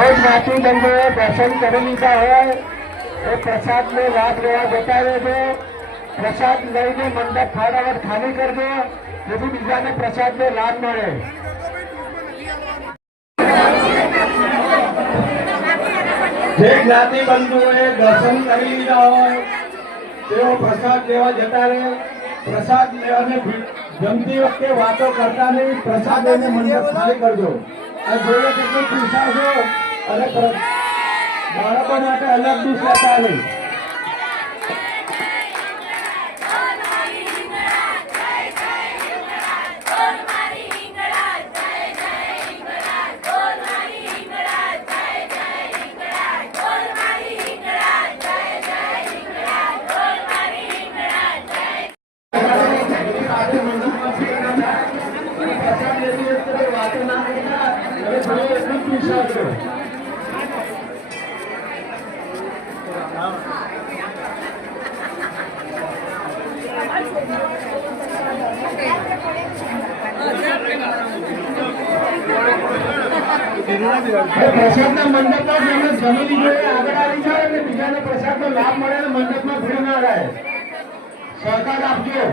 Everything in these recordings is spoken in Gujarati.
જે જ્ઞાતિ બંધુએ દર્શન કરી લીધા હોય એ પ્રસાદનો લાભ લેવા જતા રહેજો. પ્રસાદ લઈને મંડપ ફાળવટ ખાલી કરજો. જેથી બીજાને પ્રસાદનો લાભ મળે. જે જ્ઞાતિ બંધુઓએ દર્શન કરી લીધા હોય, તેઓ પ્રસાદ લેવા જતા રહે. પ્રસાદ લેવાને જમતી વખતે વાતો કરતા નહીં. પ્રસાદ લઈને મંડપ ખાલી કરજો. આ જોઈએ કેટલું પૈસા અને પ્ર- બાળકો માટે અલગ ડીશ લેતા Thank પ્રસાદ લેતી વખતે વાતો ના કરતા અને જોઈએ એટલું જ પીસાશો પ્રસાદના મંડપમાં જેમને જમી લીધું એ આગળ આવી જાય અને બીજાને પ્રસાદનો લાભ મળે અને મંડપમાં ભીડ ના રહે. સહકાર આપજો.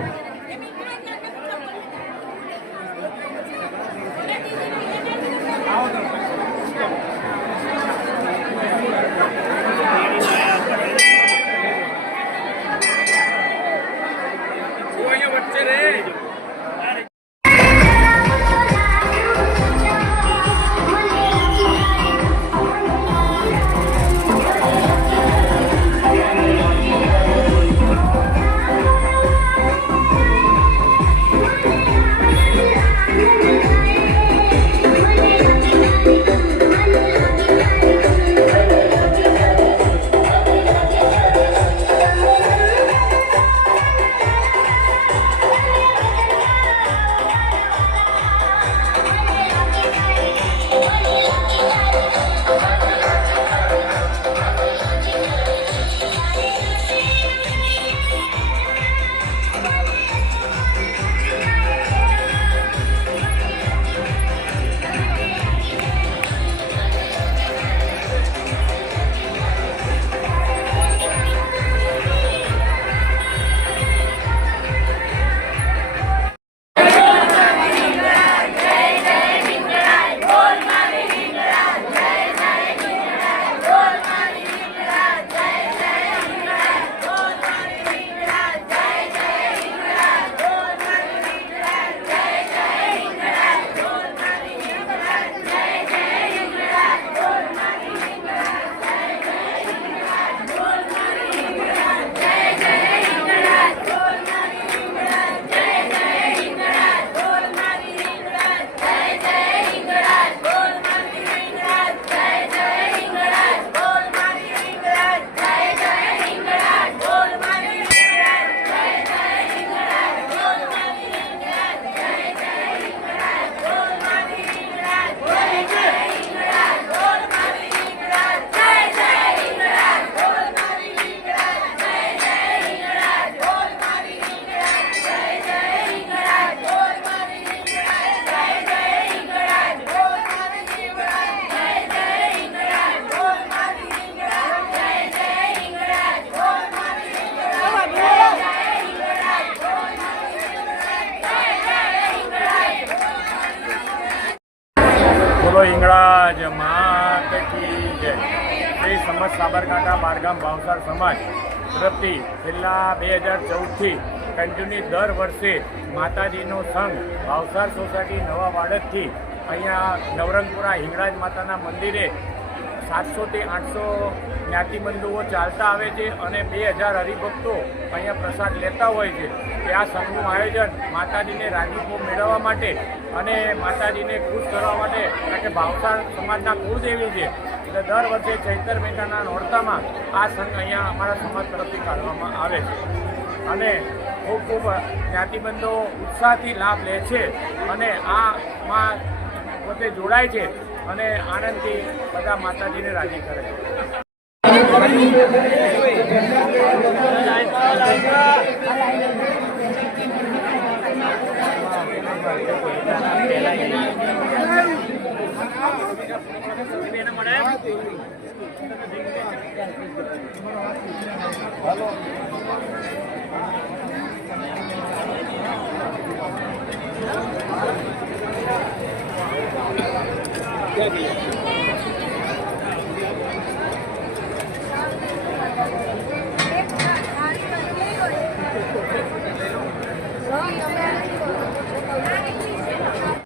બોલો હિંગળાજ માત શ્રી સમજ સાબરકાંઠા બારગામ ભાવસાર સમાજ, તરફથી છેલ્લા બે હજાર ચૌદથી કન્ટિન્યુ દર વર્ષે માતાજીનો સંઘ ભાવસાર સોસાયટી નવા વાડજથી અહીંયા નવરંગપુરા હિંગળાજ માતાના મંદિરે સાતસોથી આઠસો જ્ઞાતિબંધુઓ ચાલતા આવે છે અને બે હજાર હરિભક્તો અહીંયા પ્રસાદ લેતા હોય છે. કે આ સંઘનું આયોજન માતાજીને રાજીપો મેળવવા માટે અને માતાજીને ખુશ કરવા માટે, કારણ કે ભાવસાર સમાજના કુળદેવી છે. એટલે દર વર્ષે ચૈતર મહિનાના નોરતામાં આ સંઘ અહીંયા અમારા સમાજ તરફથી કાઢવામાં આવે છે. અને ખૂબ ખૂબ જ્ઞાતિબંધો ઉત્સાહથી લાભ લે છે અને આમાં પોતે જોડાય છે. અને આનંદથી બધા માતાજીને રાજી કરે છે.